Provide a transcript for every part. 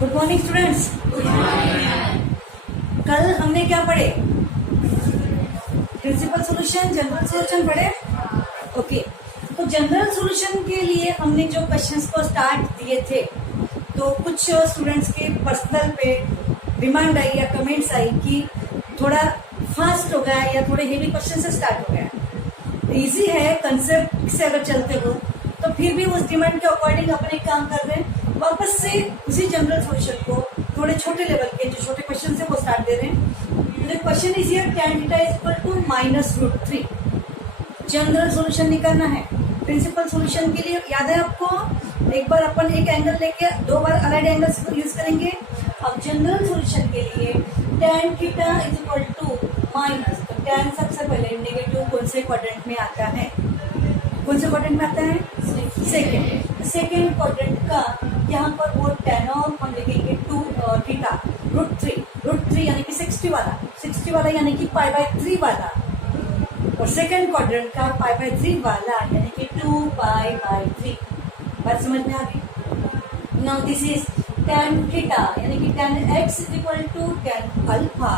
Good morning students. कल हमने क्या पढ़े? प्रिंसिपल सॉल्यूशन, जनरल सॉल्यूशन पढ़े। ओके, तो जनरल सॉल्यूशन के लिए हमने जो क्वेश्चंस को स्टार्ट दिए थे, तो कुछ स्टूडेंट्स के पर्सनल पे डिमांड आई या कमेंट्स आई कि थोड़ा फास्ट हो गया या थोड़े हेवी क्वेश्चन से स्टार्ट हो गया। इजी है, कंसेप्ट से अगर चलते हो तो फिर भी उस डिमांड के अकॉर्डिंग अपने काम कर रहे हैं। वापस से उसी जनरल सॉल्यूशन को थोड़े छोटे लेवल के जो छोटे क्वेश्चन है वो स्टार्ट दे रहे हैं। Question is here, tan theta is equal to -√3। General solution निकालना है। प्रिंसिपल सॉल्यूशन के लिए याद है आपको, एक बार अपन एक एंगल लेके दो बार अलाइड एंगल्स को यूज करेंगे। अब जनरल सॉल्यूशन के लिए tan theta is equal to minus, तो tan सबसे पहले नेगेटिव कौन से क्वाड्रेंट में आता है? कौन से क्वाड्रेंट में आता है? सेकेंड क्वाड्रेंट का यहाँ पर वो tan ऑफ हम लिखेंगे 2 थीटा √3 यानी कि 60 वाला यानी कि π/3 वाला, और सेकेंड क्वाड्रेंट का π/3 वाला यानी कि 2π/3। बात समझ में आ गई? Now this is tan theta यानी कि tan x is equal to tan alpha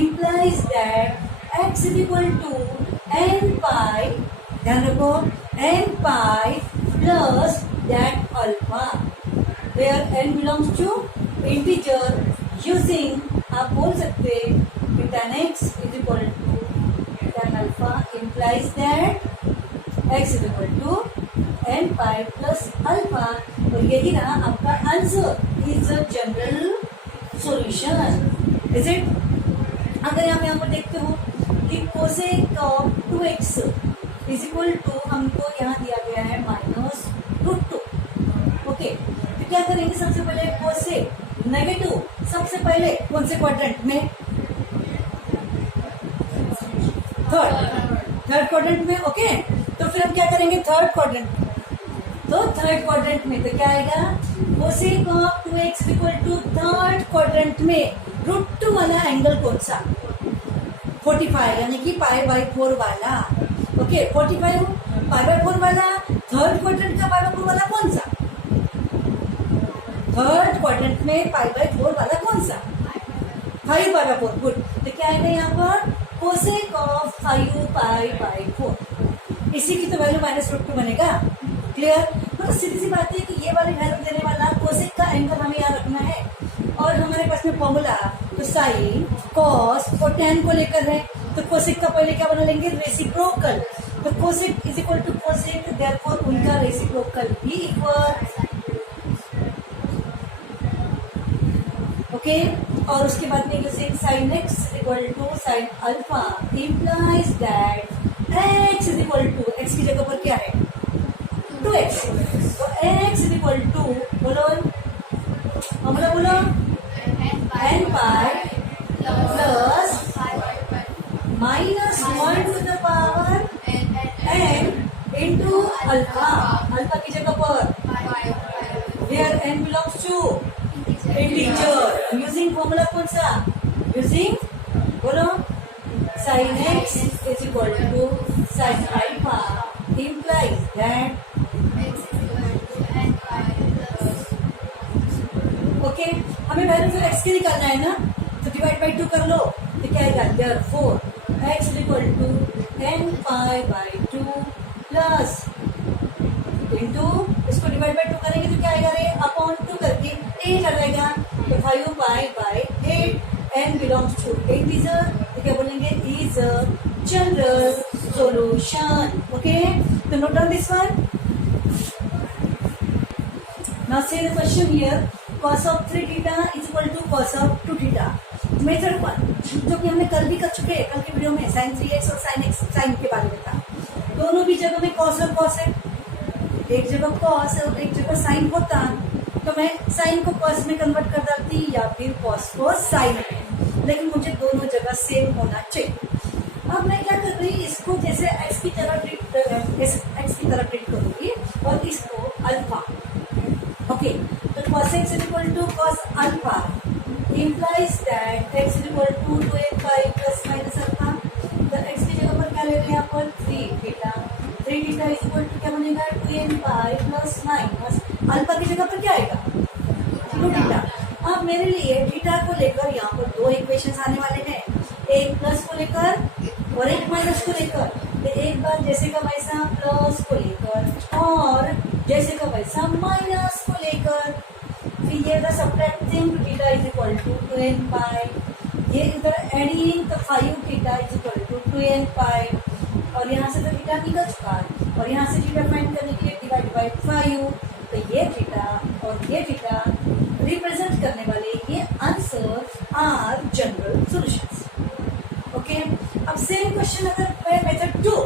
implies that x is equal to n pi, ध्यान रखो, n pi plus that alpha where n belongs to integer। using आप बोल सकते कि tan x is equal to tan alpha implies that x is equal to n pi plus alpha, और यही रहा आपका answer is a general solution. Is it? अगर यहाँ पर देखते हो कि cosec of 2x is equal to हमको यहाँ दिया गया है -√2। ओके, तो क्या करेंगे? सबसे पहले कोसेक नेगेटिव, सबसे पहले कौन से क्वाड्रेंट में? थर्ड क्वाड्रेंट में। ओके, तो फिर हम क्या करेंगे? Third quadrant. तो थर्ड क्वाड्रेंट में तो क्या आएगा? Cosec of 2x equal to third quadrant में √2 वाला एंगल कौन सा? 45 यानी कि π/4 वाला। ओके, 45 π/4 वाला। थर्ड क्वाड्रेंट का π/4 वाला कौन सा? थर्ड क्वाड्रेंट में π/4 वाला कौन सा? 5/4। गुड। तो क्या आएगा यहाँ पर? Cosec of 5π/4। इसी की तो वैल्यू -√2 बनेगा। क्लियर? मतलब सीधी सी बात है कि ये वाली वैल्यू देने वाला कोसेक का एंगल हमें याद रखना है, और हमारे पास में फॉर्मूला तो साइन, कॉस और tan को लेकर है, तो कोसेक का पहले क्या बना लेंगे? रेसिप्रोकल। तो cosec is equal to cosec, therefore उनका रेसिप्रोकल भी इक्वल। ओके, और उसके बाद में using sine x equal to sine alpha implies that x is equal to, x की जगह पर क्या है? 2x। तो x इज इक्वल टू, बोलो बोलो n pi plus -1 to the power n into alpha. Alpha की जगह पर where n belongs to integer. Using formula कौन सा? यूजिंग, बोलो, sine x is equal to sine alpha implies that okay, हमें value फिर x की निकालना है ना, तो डिवाइड बाई 2 कर लो, तो क्या आएगा? Therefore x is equal to n π/2 plus into, इसको डिवाइड बाई 2 करेंगे तो क्या आएगा? रे अपॉन 2 करके a कर जाएगा, तो 5π/8 n बिलोंग्स टू इंटीजर, तो क्या बोलेंगे? Is a general solution. Okay, तो note down this one. Now see the question here, cos of 3 theta is equal to cos of 2 theta. Method 1 जो कि हमने कल भी कर चुके हैं, कल के वीडियो में sin 3x और sin x, sin के बारे में था। दोनों भी जगह में cos और cos है, एक जगह cos है और एक जगह sin होता, तो मैं sin को cos में कन्वर्ट कर देती या फिर cos को sin में, लेकिन मुझे दोनों जगह सेम होना चाहिए। अब मैं क्या कर रही, इसको जैसे x की तरह ट्रीट करूंगी और इसको अल्फा। ओके, तो cos x is equal to cos alpha implies that x is equal to 2n plus minus alpha। तो x की जगह पर क्या ले रहे हैं यहाँ पर? 3 theta. 3 theta is equal to क्या बनेगा? 2n plus माइनस अल्फा की जगह पर क्या आएगा? Two theta. अब मेरे लिए थीटा को लेकर यहाँ पर दो इक्वेशंस आने वाले हैं, एक प्लस को लेकर और एक माइनस को लेकर। तो एक बार जैसे का वैसा प्लस को लेकर और जैसे का वैसा माइनस को लेकर। फिर ये subtracting theta is equal to 2n pi, ये इधर एडिंग तो 5 theta is equal to 2n pi, और यहाँ से तो थीटा निकल चुका है और यहाँ से थीटा फाइंड करने के लिए डिवाइड बाई 5। तो ये थीटा और ये थीटा रिप्रेजेंट करने वाले ये answer are general solutions. Okay, अब सेम क्वेश्चन अगर मेथड 2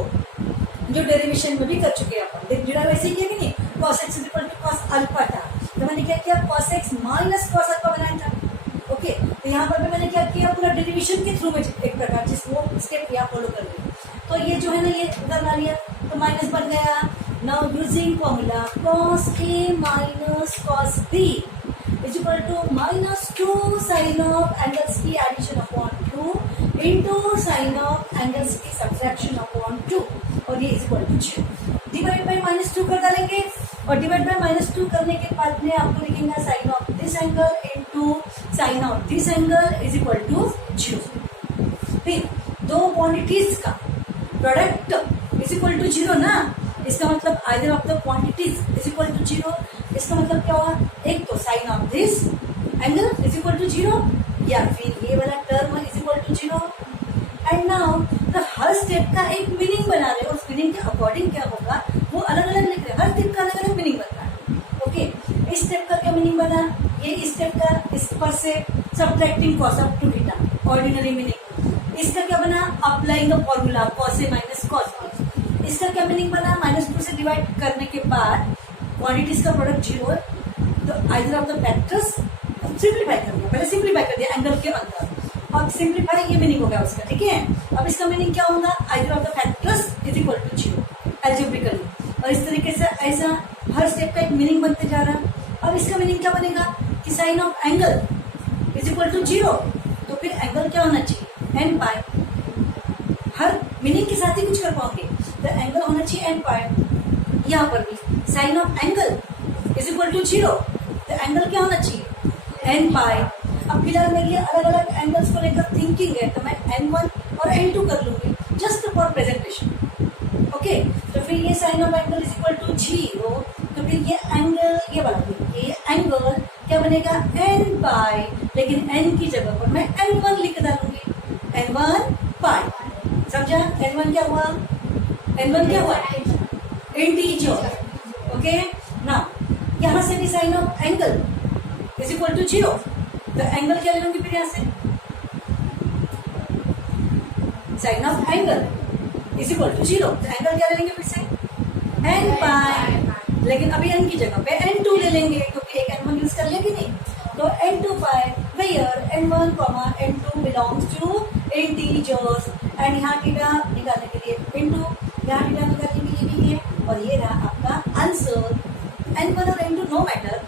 जो डेरिवेशन में भी कर चुके हैं अपन, जुड़ा वैसे ही किया कि नहीं, cos x equal to cos alpha था, तो मैंने क्या किया cos x minus cos alpha बनाया था। ओके, तो यहाँ पर भी मैंने क्या किया, पूरा डेरिवेशन के थ्रू में एक प्रकार जिसको स्टेप किया फॉलो कर लिया। तो ये जो है ना, ये उधर ला लिया तो माइनस बन गया। Now using formula cos a minus cos b is equal to minus 2 sine of angles की addition upon 2 into sine of angles की सब्ट्रैक्शन अपॉन 2, और ये is equal to 0। Divide by -2 कर डालेंगे और डिवाइड बाय -2 करने के बाद में आपको लिखेंगे sine of this angle into sine of this angle is equal to 0। फिर दो क्वांटिटीज का प्रोडक्ट इज इक्वल टू 0 ना, इसका मतलब either of the quantities is equal to 0। इसका मतलब क्या हुआ, एक तो sine of this angle is equal to 0 या फिर ये वाला term is equal to 0। And now तो हर स्टेप का एक मीनिंग बना रहे हो, उस मीनिंग के अकॉर्डिंग क्या होगा वो अलग अलग लिख रहे हैं, हर स्टेप का अलग अलग मीनिंग बनता है। ओके, इस स्टेप का क्या मीनिंग बना, ये इस स्टेप का इस पर से subtracting cos of 2 theta ordinary meaning. इसका क्या बना, applying the formula cos a minus cos b। इसका क्या मीनिंग बना, -2 से डिवाइड करने के बाद क्वांटिटीज का प्रोडक्ट 0 है, तो either of the factors simplify कर दिया, पहले सिंप्लीफाई कर दिया एंगल के अंदर, अब सिंप्लीफाई ये मीनिंग हो गया उसका। ठीक है, अब इसका मीनिंग क्या होगा, either of the factors is equal to 0 algebraically, और इस तरीके से ऐसा हर स्टेप का एक मीनिंग बनते जा रहा है। अब इसका मीनिंग क्या बनेगा कि sine of angle is equal to 0, तो फिर एंगल क्या होना चाहिए n पाई, हर मीनिंग के साथ ही कुछ कर पाओगे, तो एंगल होना चाहिए n पाई। यहाँ पर भी sine of angle is equal to 0, तो एंगल क्या होना चाहिए n पाई। अब फिलहाल मेरे लिए अलग अलग एंगल्स को लेकर थिंकिंग है, तो मैं n1 और n2 कर लूंगी जस्ट फॉर प्रेजेंटेशन। ओके, तो फिर ये sine of angle is equal to 0, तो फिर ये एंगल ये वाला ये एंगल क्या बनेगा n पाई, लेकिन n की जगह पर मैं n1 लिख डालूंगी, n1 पाई। समझा, n1 क्या हुआ, n1 क्या हुआ, इंटीजर। ओके, नाउ यहाँ से भी sine of angle is equal to 0, तो एंगल क्या ले लूंगी फिर यहाँ से, sine of angle is equal to 0, तो एंगल क्या ले लेंगे फिर से n पाई, लेकिन अभी n की जगह पे n2 ले लेंगे क्योंकि एक n1 यूज कर लेंगे नहीं, तो n2 pi where n1 n2 belongs to integers. And यहाँ थीटा निकालने के लिए इंटू, यहाँ थीटा निकालने के लिए भी है, और ये रहा आपका आंसर। n1 और n2 नो मैटर।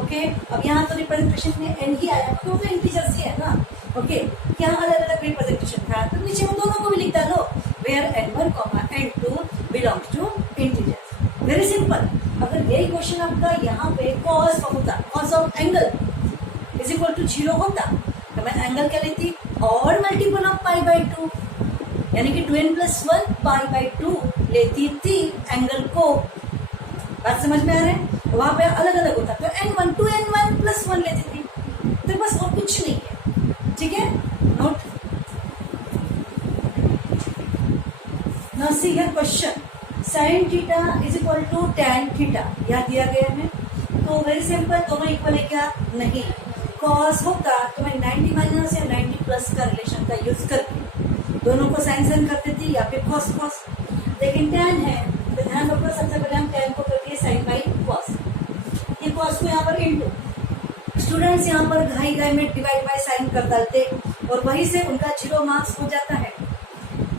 ओके, अब यहाँ तो रिप्रेजेंटेशन में n ही आया क्योंकि तो इंटीजर्स ही है ना। ओके, क्या अलग अलग रिप्रेजेंटेशन था, तो नीचे में दोनों को भी लिख डालो, where n1 n2 belongs to integers. Very simple. अगर यही क्वेश्चन आपका यहाँ पे cos होता, cos of angle is equal to 0 होता, तो मैं एंगल क्या लेती, और मल्टीपल ऑफ पाई बाई 2, यानी कि 2n + 1 पाई बाई 2 लेती थी एंगल को। बात समझ में आ रहा है, वहां पे अलग अलग होता, तो n1 2n1 + 1 लेती थी, तो बस और कुछ नहीं है। ठीक है, note. Now see here question, sine theta is equal to tan theta, यहाँ दिया गया है, तो वेरी सिंपल, दोनों इक्वल है क्या, नहीं। cos होता तो मैं 90 माइनस या 90 प्लस का रिलेशन का यूज करके दोनों को साइन साइन करते थे या फिर cos cos, लेकिन tan है तो ध्यान रखो, सबसे पहले हम tan को करके साइन बाई cos, ये cos को यहाँ पर इंटू, स्टूडेंट्स यहाँ पर घाई घाई में डिवाइड बाय साइन कर डालते और वहीं से उनका 0 मार्क्स हो जाता है।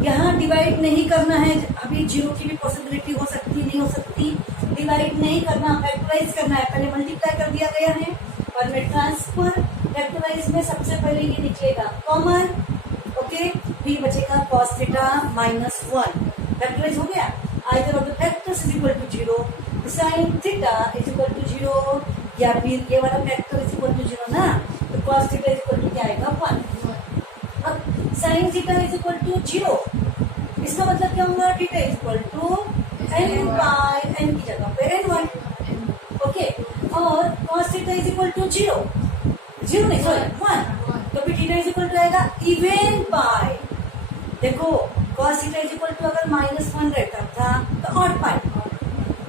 यहाँ डिवाइड नहीं करना है, अभी 0 की भी पॉसिबिलिटी हो सकती नहीं हो सकती, डिवाइड नहीं करना, फैक्टराइज करना है। पहले मल्टीप्लाई कर दिया गया है और में ट्रांसफर, फैक्टराइज में सबसे पहले ये निकलेगा कॉमन। ओके, फिर बचेगा cos थीटा -1, फैक्टराइज हो गया, either of the factors is equal to 0, sine theta is equal to 0, या फिर ये वाला फैक्टर इज इक्वल टू 0 ना, तो cos theta is equal to क्या आएगा 1। अब sin theta is equal to 0, इसका मतलब क्या होगा, theta is equal to n by n की जगह पे n1। ओके, और cos theta is equal to 0 नहीं सॉरी 1, तो फिर थीटा इज इक्वल टू आएगा इवन बाय, देखो cos theta is equal to अगर -1 रहता था तो ऑड पाई,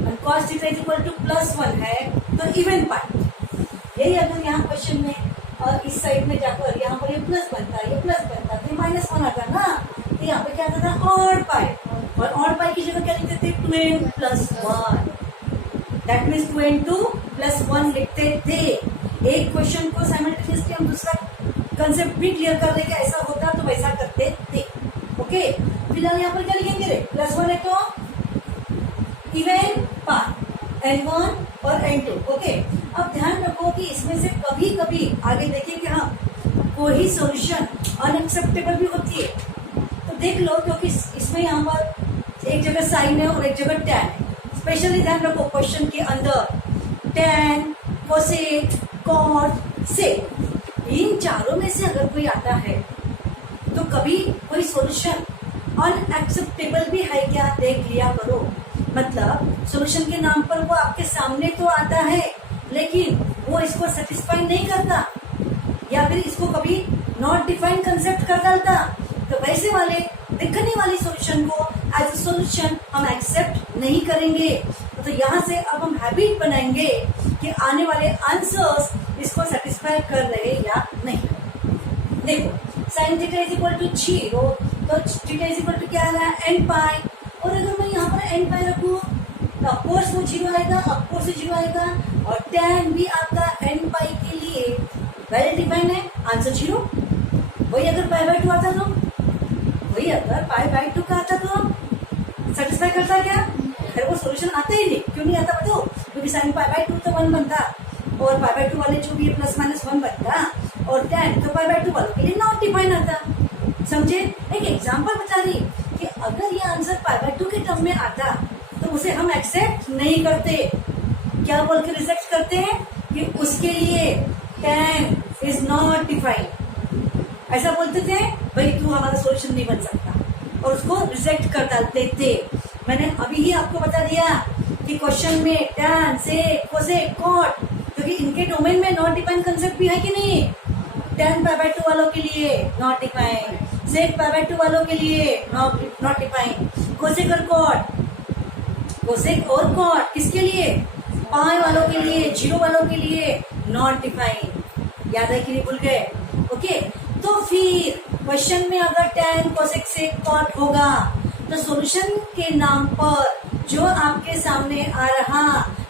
और cos theta is equal to +1 है तो इवन पाई। यही अगर यहाँ क्वेश्चन में और इस साइड में जाकर यहाँ पर ये प्लस बनता है, ये प्लस बनता है, -1 आता ना, तो यहाँ पे क्या आता था ऑड पाई, और ऑड पाई की जगह क्या लिखते थे 2n + 1, दैट मीन्स 2n2 + 1 लिखते थे। एक क्वेश्चन को साइमल्टेनियसली हम दूसरा कंसेप्ट भी क्लियर कर देंगे, ऐसा होता तो वैसा करते थे। ओके, फिलहाल यहाँ पर क्या लिखेंगे रे, +1 है तो इवन पाई n1 और n2। ओके, अब ध्यान रखो कि इसमें से कभी कभी आगे देखिए कि हाँ कोई सॉल्यूशन अनएक्सेप्टेबल भी होती है, तो देख लो, क्योंकि इसमें यहाँ पर एक जगह साइन है और एक जगह टैन है। स्पेशली ध्यान रखो क्वेश्चन के अंदर टैन, कोसेक, कॉट, सेक, इन चारों में से अगर कोई आता है तो कभी कोई सॉल्यूशन अनएक्सेप्टेबल भी है क्या, देख लिया करो। मतलब सॉल्यूशन के नाम पर वो आपके सामने तो आता है लेकिन वो इसको सेटिस्फाई नहीं करता, या फिर इसको कभी नॉट डिफाइन कंसेप्ट कर डालता, तो वैसे वाले दिखने वाली सॉल्यूशन को एज ए सॉल्यूशन हम एक्सेप्ट नहीं करेंगे। तो यहाँ से अब हम हैबिट बनाएंगे कि आने वाले आंसर्स इसको सेटिस्फाई कर रहे या नहीं। देखो sine theta is equal to 0, तो थीटा इज इक्वल टू क्या आ रहा है n पाई, और अगर मैं यहाँ पर n पाई रखूँ तो ऑफकोर्स वो 0 आएगा, ऑफकोर्स 0 आएगा, और tan भी आपका n पाई के लिए वेल डिफाइन है, आंसर 0। वही अगर π/2 आता तो, वही अगर π/2 का आता तो सेटिस्फाई करता क्या, फिर वो सॉल्यूशन आता ही नहीं। क्यों नहीं आता बताओ, क्योंकि साइन π/2 तो 1 बनता, और π/2 वाले जो भी ±1 बनता, और tan तो π/2 वालों के लिए नॉट डिफाइन आता। समझे, एक एग्जांपल बता रही कि अगर ये आंसर π/2 के टर्म में आता तो उसे हम एक्सेप्ट नहीं करते, क्या बोल के रिजेक्ट करते हैं कि उसके लिए tan इज नॉट डिफाइंड, ऐसा बोलते थे, भाई तू हमारा सॉल्यूशन नहीं बन सकता, और उसको रिजेक्ट कर डालते थे। मैंने अभी ही आपको बता दिया कि क्वेश्चन में tan, sec, cosec, cot, क्योंकि इनके डोमेन में नॉट डिफाइंड कंसेप्ट भी है कि नहीं। tan π/2 वालों के लिए नॉट डिफाइंड, sec π/2 वालों के लिए नॉट डिफाइंड, cosec और cot, cosec और cot किसके लिए, पाई वालों के लिए, 0 वालों के लिए नॉट डिफाइंड। याद है कि नहीं, भूल गए। ओके, तो फिर क्वेश्चन में अगर tan, cosec, sec, cot होगा तो सॉल्यूशन के नाम पर जो आपके सामने आ रहा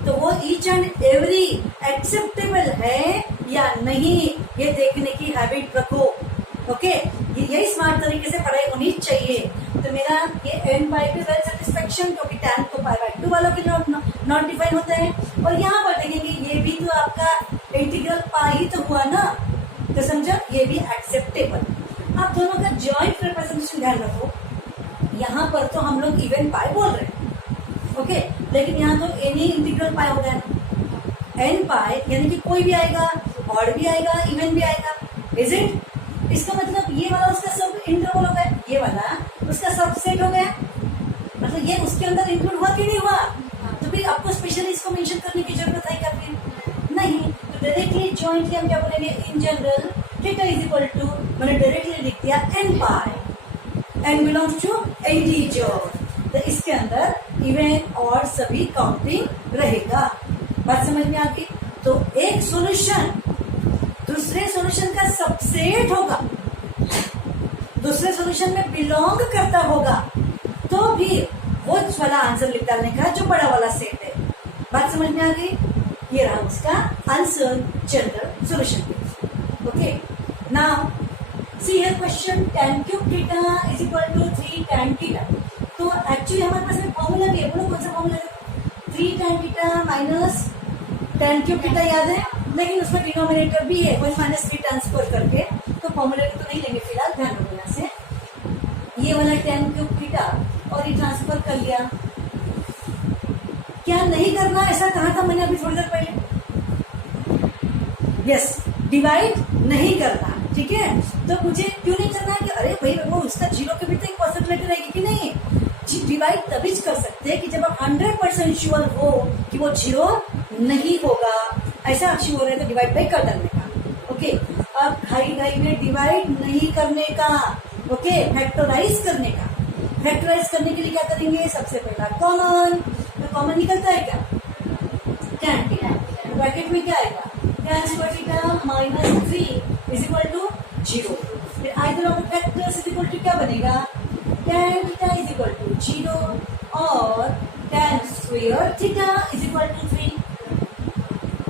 तो वो ईच एंड एवरी एक्सेप्टेबल है या नहीं, ये देखने की हैबिट रखो। ओके, यही स्मार्ट तरीके से पढ़ाई होनी चाहिए। तो मेरा ये n पाई पे वेल सेटिस्फेक्शन, क्योंकि tan तो π/2 वालों के नॉट डिफाइन होता है, और यहाँ पर देखेंगे ये भी तो आपका इंटीग्रल पाई तो हुआ ना, तो समझो ये भी एक्सेप्टेबल। आप दोनों का जॉइंट रिप्रेजेंटेशन ध्यान रखो, यहाँ पर तो हम लोग इवन पाई बोल रहे हैं, ओके, लेकिन यहाँ तो एनी इंटीग्रल पाई हो गया ना, n पाई यानी कि कोई भी आएगा, ऑड भी आएगा, इवन भी आएगा, इज इट। इसका मतलब ये वाला उसका सब इंटरवल हो गया, ये वाला उसका सबसेट हो गया, मतलब ये उसके अंदर इंक्लूड हुआ कि नहीं हुआ। तो फिर आपको स्पेशली इसको मेंशन करने की जरूरत है क्या, फिर नहीं। तो डायरेक्टली जॉइंटली हम क्या बोलेंगे, in general theta is equal to, मैंने डायरेक्टली लिख दिया n pi, n belongs to integer, तो इसके अंदर इवन और सभी काउंटिंग रहेगा। बात समझ में आ गई। तो एक सॉल्यूशन दूसरे सॉल्यूशन का सबसेट होगा, दूसरे सॉल्यूशन में बिलोंग करता होगा, तो भी वो वाला आंसर लिख डालने का जो बड़ा वाला सेट है। बात समझ में आ गई। ये रहा उसका answer general solution. Okay, now see here question, tan cube theta is equal to 3 tan theta. तो एक्चुअली हमारे पास में फॉर्मूला भी है, बोलो कौन सा फॉर्मूला है, 3 tan theta minus tan cube theta याद है, लेकिन उसमें डिनोमिनेटर भी है, वही -3 ट्रांसफर करके, तो फॉर्मूला तो नहीं लेंगे फिलहाल, ध्यान रखो यहाँ से। ये वाला tan क्यूब थीटा और ये ट्रांसफर कर लिया, क्या नहीं करना ऐसा कहा था मैंने अभी थोड़ी देर पहले, यस, डिवाइड नहीं करना, ठीक है। तो मुझे क्यों नहीं करना कि अरे भाई वो उसका जीरो के भी तो एक पॉसिबिलिटी रहेगी कि नहीं। डिवाइड तभी कर सकते हैं कि जब आप 100% श्योर हो कि वो जीरो नहीं होगा, ऐसा श्योर है तो डिवाइड बाई कर डालने का। ओके, अब घाई में डिवाइड नहीं करने का, ओके, फैक्टराइज करने का। फैक्टराइज करने के लिए क्या करेंगे, सबसे पहला कॉमन, तो कॉमन निकलता है क्या, tan थीटा, ब्रैकेट में क्या आएगा, tan square theta minus 3 is equal to 0। फिर either of factors is equal to क्या बनेगा, tan theta is equal to 0 और tan square theta is equal to 3।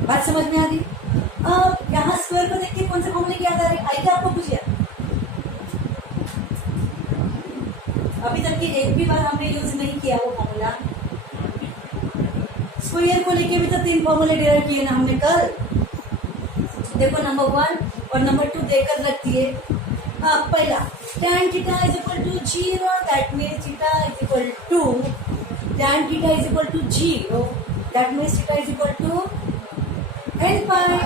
बात समझ में आ गई। अब यहाँ स्क्वायर को देख के कौन से फॉर्मूले की याद आ रही, आई क्या आपको कुछ याद, अभी तक की एक भी बार हमने यूज नहीं किया वो फॉर्मूला। स्क्वायर को लेके भी तो 3 फॉर्मूले डिराइव किए ना हमने कल। देखो नंबर 1 और नंबर 2 देकर रख दिए। पहला tan theta is equal to 0, that means theta is equal to tan theta is equal to 0, that means theta is equal to n pi.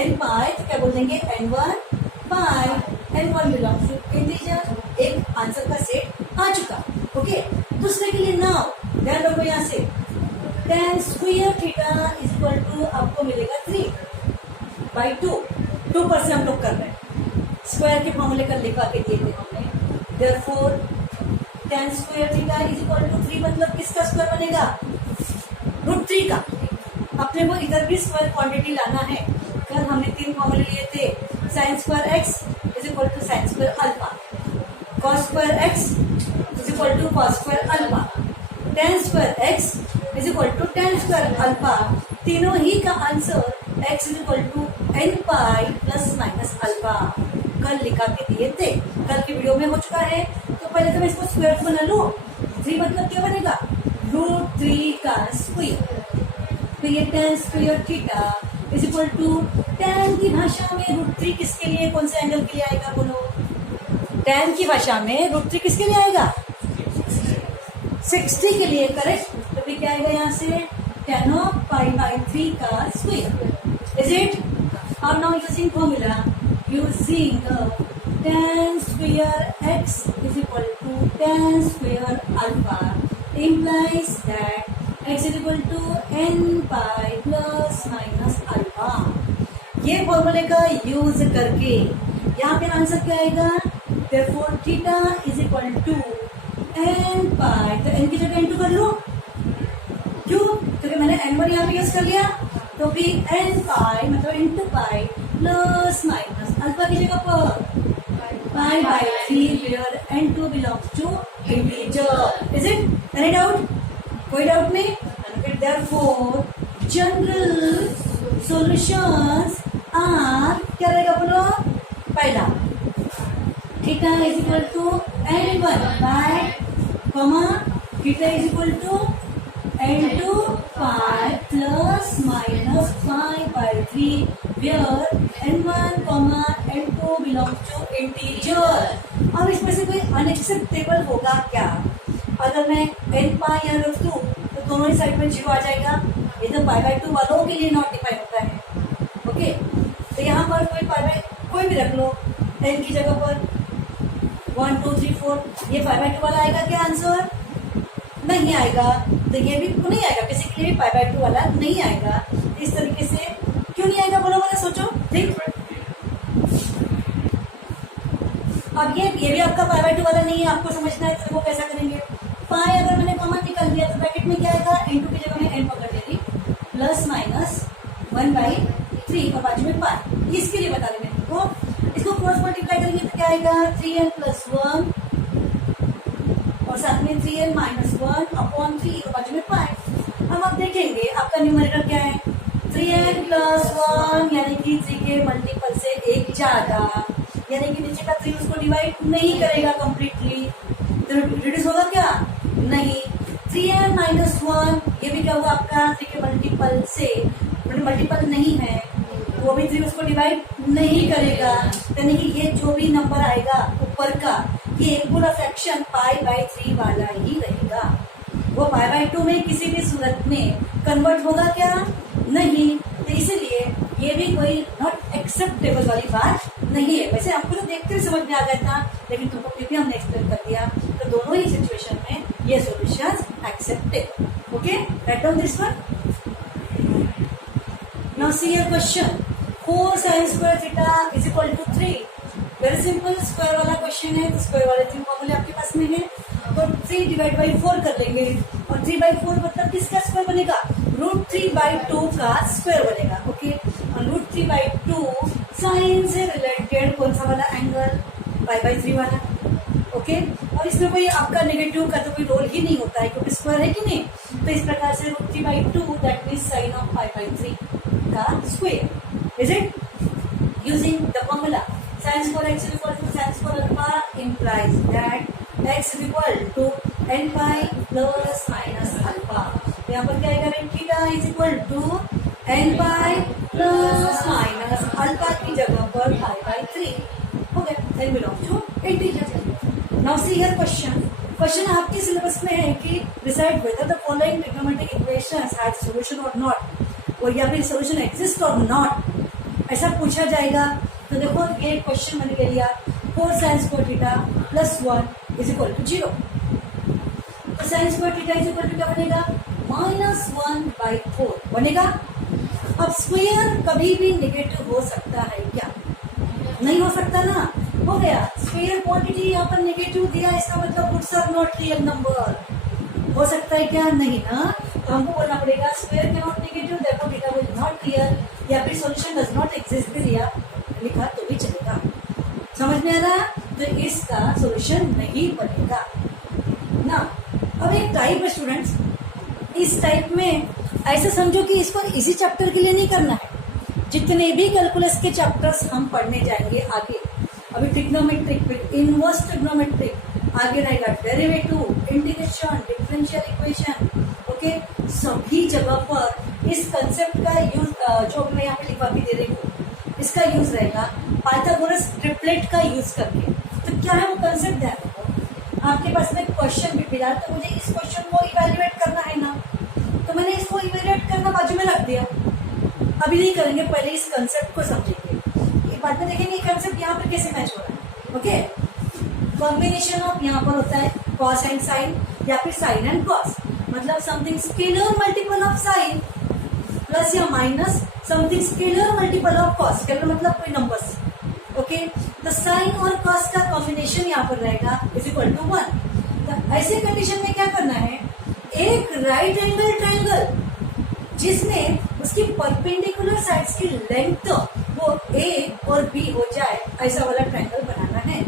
n pi तो क्या बोल देंगे, n1 pi, n1 belongs to integer. एक आंसर का set आ चुका। Okay, दूसरे के लिए नाउ ध्यान रखो, यहाँ से tan square theta is equal to आपको मिलेगा 3/2। 2 से हम लोग कर रहे हैं, स्क्वायर के फॉर्मूले का लिखा के दिए थे हमने। Therefore tan square theta is equal to 3 मतलब किसका स्क्वायर बनेगा, √3 का। अपने को इधर भी स्क्वायर क्वांटिटी लाना है। कल हमने 3 फॉर्मूले लिए थे, sin square x is equal to sin square alpha, cos square x is equal to cos square alpha, tan square x is equal to tan square alpha. तीनों ही का answer x is equal to n pi plus minus alpha कल लिखा के दिए थे, कल की वीडियो में हो चुका है। तो पहले तो मैं इसको स्क्वायर बना लूं। 3 मतलब क्या बनेगा, √3 का स्क्वायर। तो ये tan square theta is equal to tan की भाषा में √3 किसके लिए, कौन से एंगल के लिए आएगा बोलो, tan की भाषा में √3 किसके लिए आएगा, 60 के लिए, करेक्ट। तो फिर क्या आएगा यहाँ से, tan of pi/3 का स्क्वायर। Is it? और now using formula, using tan square x is equal to tan square alpha implies that x is equal to n pi plus minus alpha. ये फॉर्मूले का यूज करके यहाँ पे answer क्या आएगा, therefore theta is equal to n pi, तो n की जगह n2 कर लो, क्यों, क्योंकि मैंने n1 यहाँ पे यूज कर लिया। तो फिर n पाई मतलब into pi plus minus alpha की जगह पर pi/3 where n2 belongs to integer। Is it? Any doubt? कोई डाउट नहीं। फिर therefore जनरल सॉल्यूशंस आर क्या रहेगा बोलो, पहला theta is equal to n1 by comma theta is equal to n2 pi plus minus pi/3 where n1 n2 belongs to integer। अब इसमें से कोई अनएक्सेप्टेबल होगा क्या, अगर मैं n पाई यहाँ रख दूँ तो दोनों ही साइड में 0 आ जाएगा। ये तो pi/2 वालों के लिए नॉट डिफाइन होता है। ओके, तो यहाँ पर कोई भी रख लो n की जगह पर 1 2 3 4, ये pi/2 वाला आएगा क्या आंसर, नहीं आएगा। तो ये भी नहीं आएगा, किसी के लिए भी pi/2 वाला नहीं आएगा। इस तरीके से क्यों नहीं आएगा बोलो, बोला सोचो, ठीक। अब ये भी आपका pi/2 वाला नहीं है, आपको समझना है तो वो कैसा करेंगे। पाई अगर मैंने कॉमन निकाल दिया तो ब्रैकेट में क्या आएगा, n2 की जगह में n पकड़ लेगी प्लस माइनस 1/3 और बाजू में पाई। इसके लिए बता देंगे इसको क्रॉस मल्टीप्लाई करेंगे तो क्या आएगा, 3n + 1 और साथ में 3n - 1/3 और बाजू में पाई। अब आप देखेंगे आपका न्यूमरेटर क्या है, 3n + 1 यानी कि 3 के मल्टीपल से एक ज्यादा, यानी कि नीचे का 3 उसको डिवाइड नहीं करेगा कंप्लीटली, तो रिड्यूस होगा क्या, नहीं। 3n - 1 ये भी क्या हुआ आपका 3 के मल्टीपल से मल्टीपल नहीं है, वो भी 3 उसको डिवाइड नहीं करेगा, यानी कि ये जो भी नंबर आएगा ऊपर का ये पूरा फ्रैक्शन pi/3 वाला ही रहेगा। वो pi/2 में किसी भी सूरत में कन्वर्ट होगा क्या, नहीं। तो इसीलिए ये भी कोई नॉट एक्सेप्टेबल वाली बात नहीं है। वैसे आपको तो देखते ही समझ में आ गया था, लेकिन तुमको फिर भी हमने एक्सप्लेन कर दिया। तो दोनों ही सिचुएशन में ये solutions acceptable. Okay, write down this one. Now see your question, 4 sin square theta is equal to 3। Very simple, square वाला क्वेश्चन है तो स्क्वायर वाले 3 फॉर्मूले आपके पास में है, तो 3 डिवाइड बाई 4 कर लेंगे, और 3 बाई 4 मतलब किसका स्क्वायर बनेगा, √3/2 का स्क्वायर बनेगा। ओके, और √3/2 साइन से रिलेटेड कौन सा वाला एंगल, π/3 वाला। ओके, और इसमें कोई आपका नेगेटिव का तो कोई रोल ही नहीं होता है क्योंकि स्क्वायर है कि नहीं। तो इस प्रकार से √3/2 दैट मीन्स साइन ऑफ π/3 का square. Is it using the formula sin square x is equal to sin square alpha implies that x is equal to n pi plus minus alpha। यहाँ पर क्या आएगा, theta is equal to n pi plus minus alpha की जगह पर π/3 हो गया। then belongs to integer। now see here question आपके सिलेबस में है कि decide whether the following trigonometric equations have solution और नॉट, और या फिर सॉल्यूशन एग्जिस्ट और नॉट, ऐसा पूछा जाएगा। तो देखो ये क्वेश्चन मैंने ले लिया, 4 sin square theta plus 1 is equal to 0। तो sin square theta is equal to क्या बनेगा, -1/4 बनेगा। अब स्क्वायर कभी भी नेगेटिव हो सकता है क्या, नहीं हो सकता ना, हो गया। स्क्वायर क्वांटिटी यहाँ पर नेगेटिव दिया, इसका मतलब roots are not real number, हो सकता है क्या, नहीं ना। तो हमको बोलना पड़ेगा स्क्वायर के नॉट नेगेटिव, देखो थीटा विल नॉट रियल, या फिर सॉल्यूशन डज नॉट एग्जिस्ट भी दिया लिखा तो भी चलेगा। समझ में आ रहा, तो इसका सॉल्यूशन नहीं बनेगा ना। अब एक टाइप है स्टूडेंट्स, इस टाइप में ऐसा समझो कि इसको इसी चैप्टर के लिए नहीं करना है, जितने भी कैलकुलस के चैप्टर्स हम पढ़ने जाएंगे आगे, अभी ट्रिग्नोमेट्रिक, फिर इनवर्स ट्रिग्नोमेट्रिक, आगे रहेगा derivative, integration, differential equation. Okay, सभी जगह पर इस कंसेप्ट का यूज जो मैं यहाँ पे लिखवा भी दे रही हूँ, इसका यूज रहेगा पाइथागोरस ट्रिपलेट का यूज करके। तो क्या है वो कंसेप्ट है, आपके पास में क्वेश्चन भी मिला तो मुझे इस क्वेश्चन को इवैल्यूएट करना है ना, तो मैंने इसको इवैल्यूएट करना बाजू में रख दिया। अभी नहीं करेंगे, पहले इस कंसेप्ट को समझेंगे, ये बाद में देखेंगे कंसेप्ट यहाँ पर कैसे मैच हो रहा है। ओके, कॉम्बिनेशन ऑफ यहाँ पर होता है कॉस एंड साइन, या फिर साइन एंड कॉस, मतलब something scalar multiple of sine plus या minus something scalar multiple of cos, scalar मतलब कोई नंबर्स। ओके, तो साइन और कॉस का कॉम्बिनेशन यहाँ पर रहेगा इज इक्वल टू 1। तो ऐसे कंडीशन में क्या करना है, एक राइट एंगल ट्रायंगल जिसमें उसकी परपेंडिकुलर साइड्स की लेंथ वो ए और बी हो जाए, ऐसा वाला ट्रायंगल बनाना है।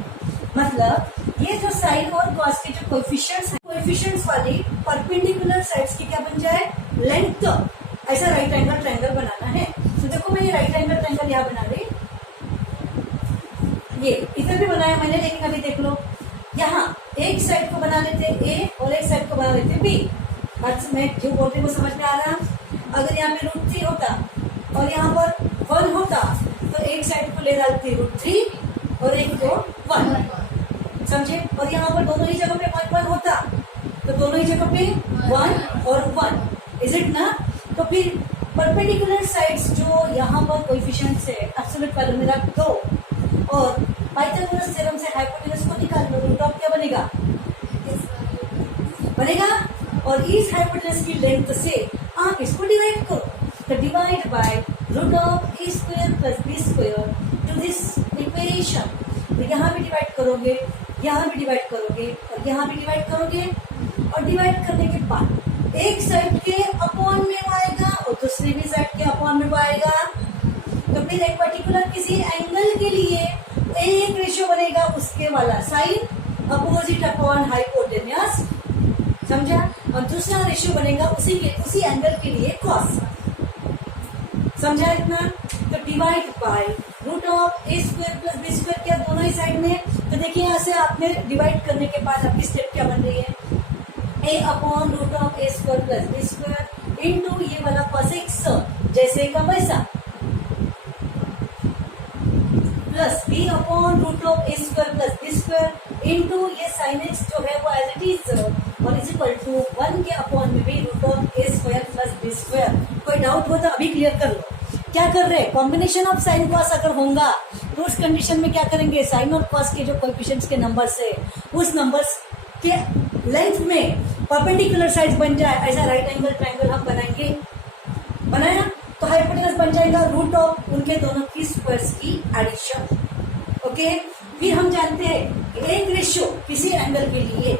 मतलब ये जो साइन और कॉस के जो कोएफिशिएंट्स वाली परपेंडिकुलर साइड्स की क्या बन जाए, लेंथ, ऐसा राइट एंगल ट्रायंगल बनाना है। तो देखो मैं ये राइट एंगल ट्रायंगल यहाँ बना रही, ये इधर भी बनाया मैंने, लेकिन अभी देख लो यहाँ एक साइड को बना लेते ए और एक साइड को बना लेते बी। बस मैं जो बोल रही हूँ समझ में आ रहा, अगर यहाँ पे √3 होता और यहाँ पर 1 होता तो एक साइड को ले डालती √3 और एक को 1, समझे। और यहाँ पर दोनों ही जगह पे 1 होता तो दोनों ही जगह पे 1 और 1, इज इट ना। तो फिर परपेंडिकुलर साइड्स जो यहाँ पर कोएफिशिएंट्स है एब्सोल्यूट वैल्यू में रख दो, और पाइथागोरस थ्योरम से हाइपोटेनस को निकाल लो, रूट ऑफ क्या बनेगा, और इस हाइपोटेनस की लेंथ से आप इसको डिवाइड करो, तो divide by root of a square plus b square to this equation. तो यहाँ भी डिवाइड करोगे, यहाँ भी डिवाइड करोगे, और यहाँ भी डिवाइड करोगे, और डिवाइड करने के बाद एक साइड के अपॉन में वो आएगा और दूसरी भी साइड के अपॉन में वो आएगा। तो फिर एक पर्टिकुलर किसी एंगल के लिए एक रेशियो बनेगा उसके वाला साइन अपोजिट अपॉन हाइपोटेन्यूस, समझा, और दूसरा रेशियो बनेगा उसी एंगल के लिए कॉस, समझा इतना। तो divide by root of a square plus b square, क्या दोनों ही साइड में। तो देखिए यहाँ से आपने डिवाइड करने के बाद आपकी स्टेप क्या बन रही है, a upon root of a square plus b square into ये वाला cos x जैसे का वैसा, plus b upon root of a square plus b square into ये साइन एक्स जो है वो एज इट इज, और इज इक्वल टू 1 के अपॉन में भी root of a square plus b square. कोई डाउट हो तो अभी क्लियर कर लो। क्या कर रहे हैं, कॉम्बिनेशन ऑफ साइन कॉस अगर होगा तो उस कंडीशन में क्या करेंगे, साइन और कॉस के जो कोएफिशिएंट्स के नंबर्स है उस नंबर्स के लेंथ में परपेंडिकुलर साइड्स बन जाए, ऐसा राइट एंगल ट्रायंगल हम बनाएंगे। बनाया तो हाइपोटेनस बन जाएगा रूट ऑफ उनके दोनों की स्क्वायर्स की एडिशन। ओके, फिर हम जानते हैं कि एक रेशियो किसी एंगल के लिए,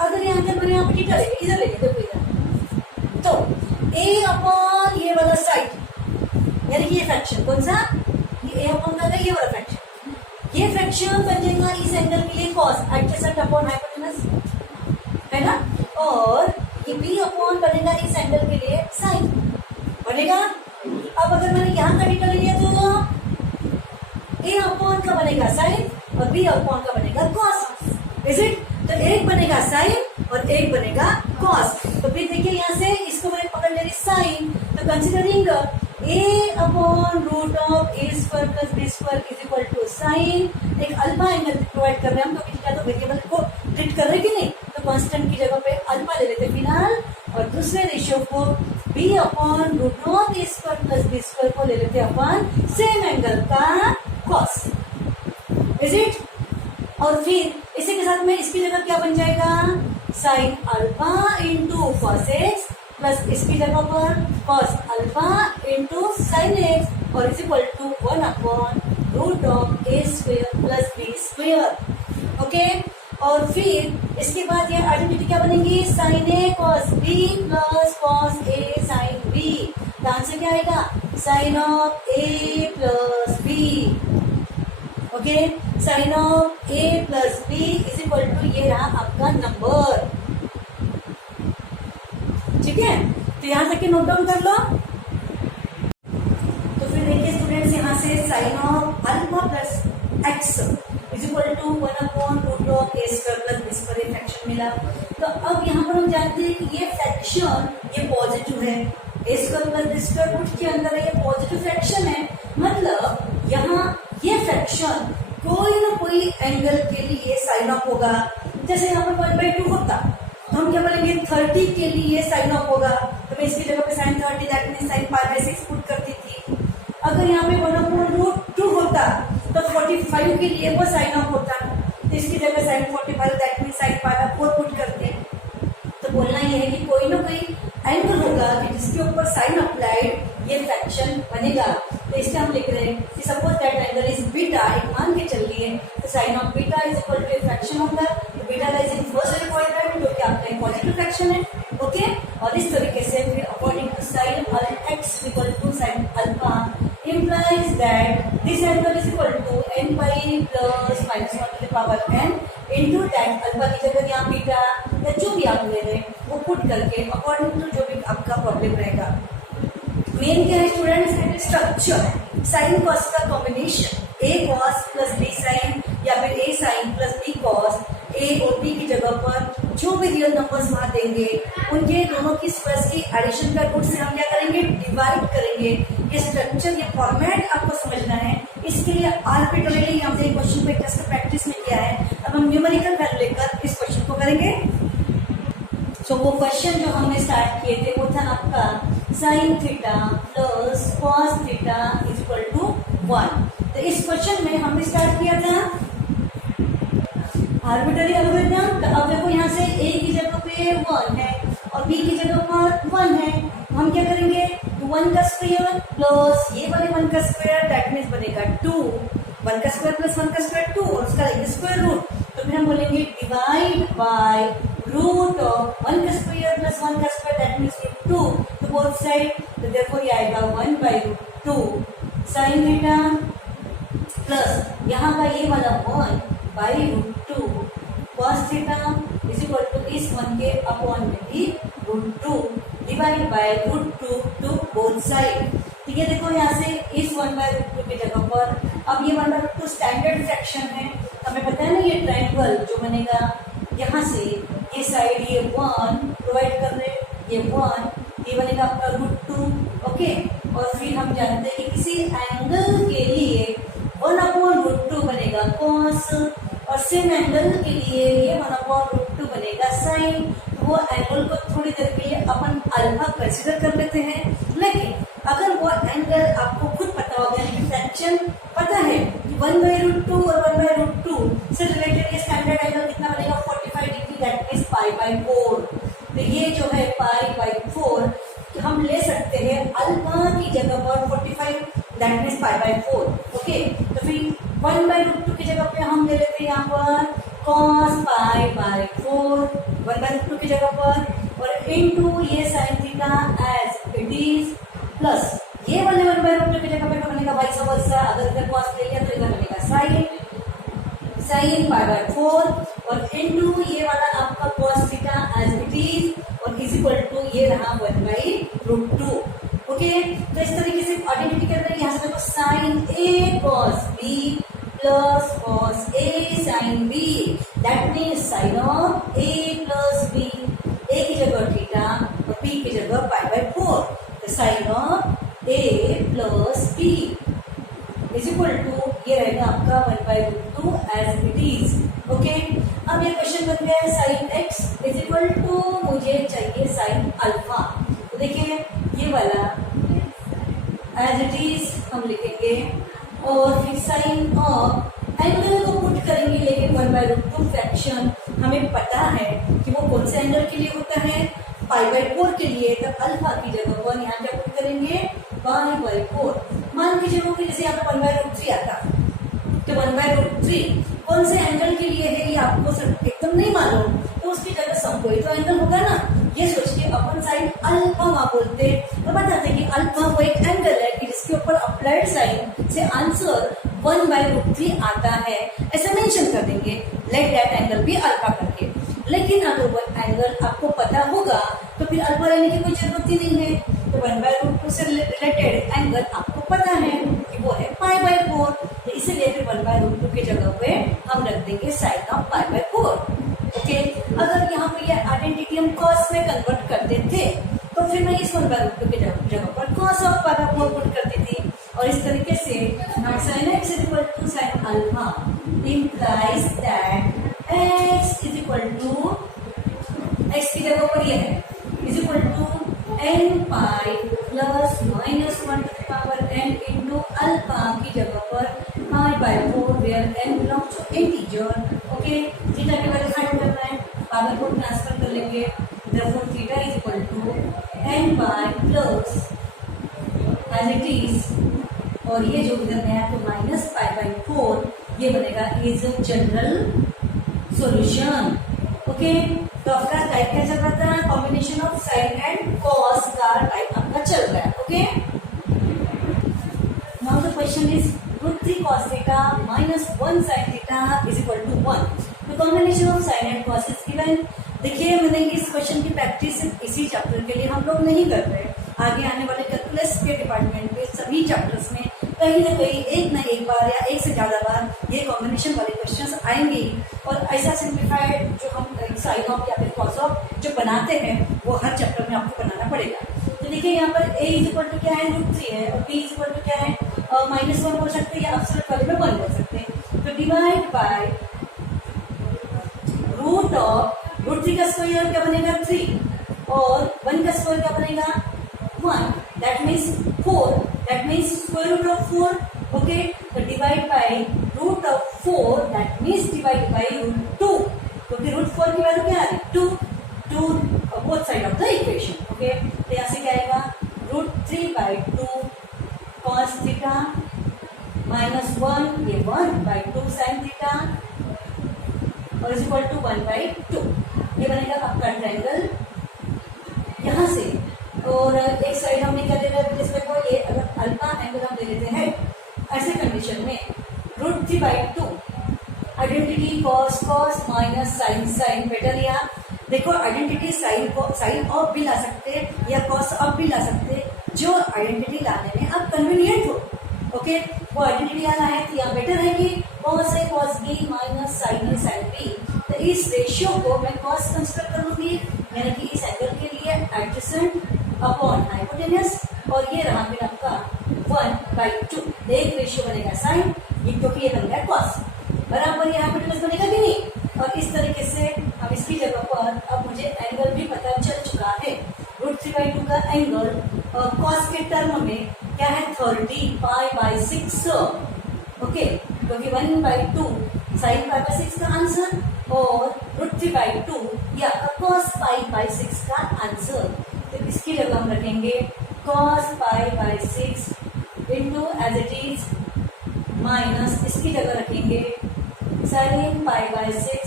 अगर ये एंगल मैंने यहाँ पे थीटा लेंगे, इधर लेंगे, देखो इधर, तो ए अपॉन ये वाला साइड यानी कि ये फ्रैक्शन कौन सा, ये ए अपॉन का ये वाला फ्रैक्शन, ये फ्रैक्शन बन जाएगा इस एंगल के लिए कॉस एडजेसेंट अपॉन हाइपोटेनस, है ना, और ये बी अपॉन बनेगा इस एंगल के लिए साइन बनेगा। अब अगर मैंने यहाँ का थीटा ले लिया तो ए अपॉन का बनेगा साइन और बी अपॉन का बनेगा कॉस, इज इट, तो एक बनेगा साइन और एक बनेगा कॉस। तो फिर देखिए यहाँ से इसको मैंने पकड़ लिया साइन, तो considering a upon root of a square plus b square is equal to sine, एक अल्फा एंगल प्रोवाइड कर रहे हैं हम, तो थीटा तो वेरिएबल को ट्रीट कर रहे कि नहीं, तो कांस्टेंट की जगह पे अल्फा ले लेते फिलहाल, और दूसरे रेशियो को b upon root of a square plus b square को ले लेते अपन सेम एंगल का कॉस, इज इट, और फिर इसी के साथ में इसकी जगह क्या बन जाएगा, sine alpha into cos x plus इसकी जगह पर cos alpha into sine x और is equal to 1 upon root of a square plus b square. Okay, और फिर इसके बाद ये आइडेंटिटी क्या बनेगी, sine a cos b plus cos a sine b, तो आंसर क्या आएगा, sine of a plus b. Okay, sine of a plus b is equal to ये रहा आपका नंबर, ठीक है, तो यहां तक के नोट डाउन कर लो। तो फिर देखिए स्टूडेंट्स, यहाँ से sine of alpha plus x is equal to 1 upon root of a square plus b square fraction मिला। तो अब यहाँ पर हम जानते हैं कि ये फ्रैक्शन ये पॉजिटिव है, a square plus b square root के अंदर है, ये पॉजिटिव फ्रैक्शन है, मतलब यहाँ ये फ्रैक्शन कोई ना कोई एंगल के लिए साइन ऑफ होगा। जैसे यहाँ पर 1/2 होता तो हम क्या बोलेंगे 30 के लिए साइन ऑफ होगा, तो मैं इसकी जगह पे sine 30 that mean sine π/6 put करती थी। अगर यहाँ पे 1/√2 होता तो 45 के लिए वो साइन ऑफ होता, तो इसकी जगह sine 45 that mean sine π/4 put करते हैं। तो बोलना ये है कि कोई ना कोई एंगल होगा कि जिसके ऊपर साइन अप्लाइड ये फ्रैक्शन बनेगा, तो इसका हम लिख रहे हैं कि suppose that angle is beta, एक मान के चलिए, तो sine of beta is equal to fraction होगा, तो beta lies in first quadrant जो कि आपका पॉजिटिव फ्रैक्शन है। ओके, और इस तरीके से फिर according to sine x equal to sine alpha implies that this angle is equal to n pi plus minus 1 to the power n into that alpha की जगह यहाँ बीटा या जो भी आप ले रहे हैं वो पुट करके अकॉर्डिंग टू जो भी आपका प्रॉब्लम रहेगा। मेन क्या है स्टूडेंट्स, स्ट्रक्चर साइन कॉस का कॉम्बिनेशन, ए कॉस प्लस बी साइन या फिर ए साइन प्लस बी कॉस, ए और बी की जगह पर जो भी रियल नंबर्स वहां देंगे उनके दोनों की स्क्वायर्स की एडिशन का रूट से हम क्या करेंगे, डिवाइड करेंगे। ये स्ट्रक्चर, ये फॉर्मेट आपको समझना है, इसके लिए आर्बिट्ररीली हमने क्वेश्चन पे जस्ट प्रैक्टिस में किया है, अब हम न्यूमेरिकल वैल्यू लेकर इस क्वेश्चन को करेंगे। सो वो क्वेश्चन जो हमने स्टार्ट किए थे वो था आपका sine theta plus cos theta is equal to 1। तो इस क्वेश्चन में हमने स्टार्ट किया था आर्बिट्ररी एल्गोरिथम। तो अब देखो यहाँ से a की जगह पे 1 है और b की जगह पर 1 है, तो हम क्या करेंगे, 1 का स्क्वायर प्लस ये वाले 1 का स्क्वायर दैट मीन्स बनेगा 2, 1 का स्क्वायर प्लस 1 का स्क्वायर 2 और उसका स्क्वायर रूट, तो फिर हम बोलेंगे डिवाइड बाय रूट ऑफ 1 का स्क्वायर प्लस 1 का स्क्वायर दैट मीन्स 2 तो बोथ साइड, तो देयरफॉर ये आएगा 1/√2 साइन थीटा प्लस यहाँ का ये वाला 1/√2 cos theta is equal to इस 1 के अपॉन में भी √2 divide by √2 to both side. ठीक है, देखो यहाँ से इस 1/√2 की जगह पर अब ये 1/√2 स्टैंडर्ड फ्रैक्शन है, हमें पता है ना ये ट्रायंगल जो बनेगा यहाँ से ये साइड ये 1 प्रोवाइड कर रहे, ये 1 ये बनेगा आपका √2। ओके, और फिर हम जानते हैं कि किसी एंगल के लिए 1/√2 बनेगा कॉस और सेम एंगल के लिए ये 1/√2 बनेगा साइन। वो एंगल को थोड़ी देर के लिए अपन अल्फा कंसिडर कर लेते हैं, लेकिन अगर वो एंगल आपको खुद पता होगा, यानी फ्रैक्शन पता है कि 1/√2 और 1/√2 से रिलेटेड ये स्टैंडर्ड एंगल कितना बनेगा 45 डिग्री, दैट मींस π/4। तो ये जो है π/4 हम ले सकते हैं अल्फा की जगह पर 45, दैट मींस π/4। ओके, तो फिर 1/√2 की जगह पे हम ले लेते हैं यहाँ पर cos π/4 1/√2 की जगह पर, और इनटू ये sin theta as it is, plus ये वाले 1/√2 की जगह पे बनेगा वाइस वर्सा, अगर इधर cos ले लिया तो इधर बनेगा sin π/4, और इनटू ये वाला आपका cos theta as it is, और इज इक्वल टू ये रहा 1/√2। ओके, तो इस तरीके से आइडेंटिटी कर रहे हैं। यहाँ से देखो sin A cos B plus cos A sin B, that means sin of A plus B, A की जगह थीटा और B की जगह π/4, तो sin of A plus B is equal to ये रहेगा आपका 1/√2 एज इट इज। ओके, अब ये क्वेश्चन बन गया है sin x is equal to मुझे चाहिए sin अल्फा। तो देखिए ये वाला एज इट इज हम लिखेंगे, और फिर sin ऑफ एंगल को पुट करेंगे, लेकिन 1/√2 फ्रैक्शन हमें पता है कि वो कौन से एंगल के लिए होता है, π/4 के लिए। तो अल्फा की जगह पर यहाँ क्या पुट करेंगे π/4। मान लीजिए वो कि जैसे यहाँ पे 1/√3 आता, तो 1/√3 कौन से एंगल के लिए है ये आपको एकदम नहीं मालूम, तो उसकी जगह सब कोई तो एंगल होगा ना, ये सोच के अपन साइन अल्फा वहां बोलते और बताते कि अल्फा वो एक एंगल है कि जिसके ऊपर अप्लाइड साइन से आंसर 1/√3 आता है, ऐसा मेंशन कर देंगे, लेट दैट एंगल भी अल्फा करके। लेकिन अगर वो एंगल आपको पता होगा तो फिर अल्फा लेने की कोई जरूरत ही नहीं है, तो 1/√2 से रिलेटेड एंगल आपको पता है कि वो है π/4, तो इसीलिए फिर 1/√2 की जगह पे हम रख देंगे साइन ऑफ π/4। ओके, अगर यहाँ पे ये आइडेंटिटी हम कॉस में कन्वर्ट करते थे तो फिर मैं इस 1/√2 की जगह पर कॉस ऑफ π/4 पुट करती थी, और इस तरीके से sin x is equal to sin alpha implies that x is equal to, x की जगह पर ये है is equal to n pi plus minus 1 to the power n into alpha की जगह पर π/4 where n belongs to integer. Okay, theta की value find करना है, पावर को ट्रांसफर कर लेंगे, therefore theta is equal to n pi plus as it is, और ये जो इधर है तो माइनस π/4, ये बनेगा इज जनरल सॉल्यूशन। ओके, तो आपका टाइप क्या चल रहा था, combination of sine and cos का टाइप आपका चल रहा है। Okay, now the question is √3 cos theta minus 1 sin theta is equal to 1। तो combination of sine and cos is given. देखिए मैंने इस क्वेश्चन की प्रैक्टिस सिर्फ इसी चैप्टर के लिए हम लोग नहीं कर रहे, आगे आने वाले कैलकुलस के डिपार्टमेंट में सभी चैप्टर्स में कहीं ना कहीं एक ना एक बार या एक से ज्यादा बार ये कॉम्बिनेशन वाले क्वेश्चंस आएंगे, और ऐसा सिंप्लीफाइड जो हम साइन ऑफ या फिर कॉस ऑफ जो बनाते हैं वो हर चैप्टर में आपको बनाना पड़ेगा। तो देखिए यहाँ पर a इज इक्वल टू क्या है √3 है, और b इज इक्वल टू क्या है -1 बोल सकते हैं या अब्सोल्यूट वैल्यू में 1 बोल सकते हैं। तो डिवाइड बाय रूट ऑफ √3 का स्क्वायर क्या बनेगा 3, और 1 का स्क्वायर क्या बनेगा 1, that means 4, that means square root of 4। Okay, तो divide by root of 4 that means divide by √2, क्योंकि √4 की वैल्यू क्या है 2 both side of the equation. Okay, तो यहाँ से क्या आएगा √3/2 cos थीटा माइनस 1, ये 1/2 sin थीटा, और इज इक्वल टू 1/2। ये बनेगा आपका ट्रायंगल यहाँ से, और एक साइड हमने क्या ले लिया जिसमें को ये अगर अल्फा एंगल हम ले लेते हैं, ऐसे कंडीशन में √3/2 identity cos minus sin better, या देखो आइडेंटिटी साइन ऑफ भी ला सकते या cos ऑफ भी ला सकते, जो आइडेंटिटी लाने में आप कन्वीनियंट हो। ओके, वो आइडेंटिटी आना है तो यहाँ बेटर है कि cos A cos B minus sin A sin B, तो इस रेशियो को मैं cos कंसिडर कर लूंगी, यानी कि इस एंगल के लिए एडजेसेंट अपॉन हाइपोटेन्यूस, और ये रहा फिर आपका 1/2, एक रेशियो बनेगा साइन, क्योंकि ये बन गया cos, बराबर ये हाइपोटेन्यूस बनेगा कि नहीं। और इस तरीके से हम इसकी जगह पर अब मुझे एंगल भी पता चल चुका है √3/2 का एंगल कॉस के टर्म में क्या है 30π/6। ओके, क्योंकि 1/2 sin π/6 का आंसर और √3/2 या cos π/6 का आंसर। तो इसकी जगह हम रखेंगे cos π/6 into as it is minus इसकी जगह रखेंगे sin π/6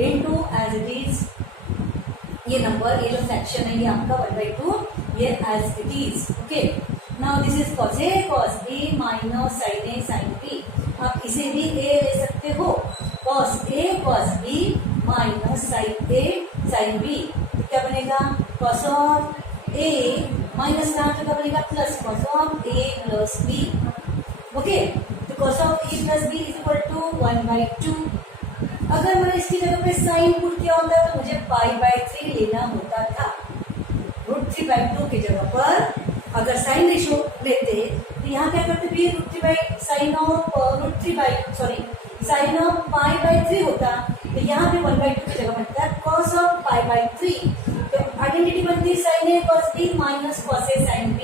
into as it is ये नंबर, ये जो फ्रैक्शन है ये आपका 1/2, ये as it is. Okay, now this is cos A cos B minus sin A sin B। आप इसे भी A ले सकते हो, cos A cos B minus sin A sin B। तो क्या बनेगा cos ऑफ A माइनस का क्या बनेगा plus cos of A plus B। Okay, तो cos of A plus B is equal to 1/2। अगर मैंने इसकी जगह पे साइन पुट किया होता तो मुझे π/3 लेना होता था। √3/2 की जगह पर अगर साइन रेशो लेते तो यहाँ क्या करते भी sin ऑफ π/3 होता, तो यहाँ पे 1/2 की जगह बनता है cos ऑफ π/3। तो आइडेंटिटी बनती sin A cos B minus cos A sin B,